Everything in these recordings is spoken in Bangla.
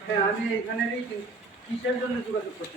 হ্যাঁ আমি এখানেরই কিসের জন্য যোগাযোগ করছি?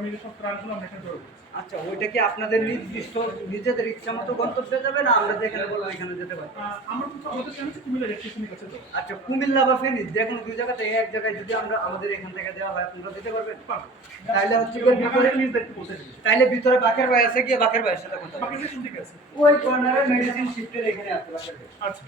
আমাদের সব ট্রাকগুলো আমরা এখানে জড়ো করছি আচ্ছা ওইটা কি আপনাদের নির্দিষ্ট নিজেদের ইচ্ছা মতো গন্তব্যে যাবে না আমরা যেখানে বলব এখানে যেতে পারি আমরা আমাদের কুমিল্লা রেজিস্ট্রেশনের কাছে তো আচ্ছা কুমিল্লা বা ফেনী যে কোনো দুই জায়গাতে এক জায়গায় যদি আমরা আমাদের এখান থেকে দেওয়া হয় আপনারা দিতে পারবেন তাইলে হচ্ছে ভিতরে নিজ দায়িত্ব পৌঁছে তাইলে ভিতরে বাকের ভাই আছে গিয়ে বাকের ভাইয়ের সাথে কথা ঠিক আছে। ওই কর্নারে মেডিসিন শিফটের এখানে আছে বাকের ভাই। আচ্ছা।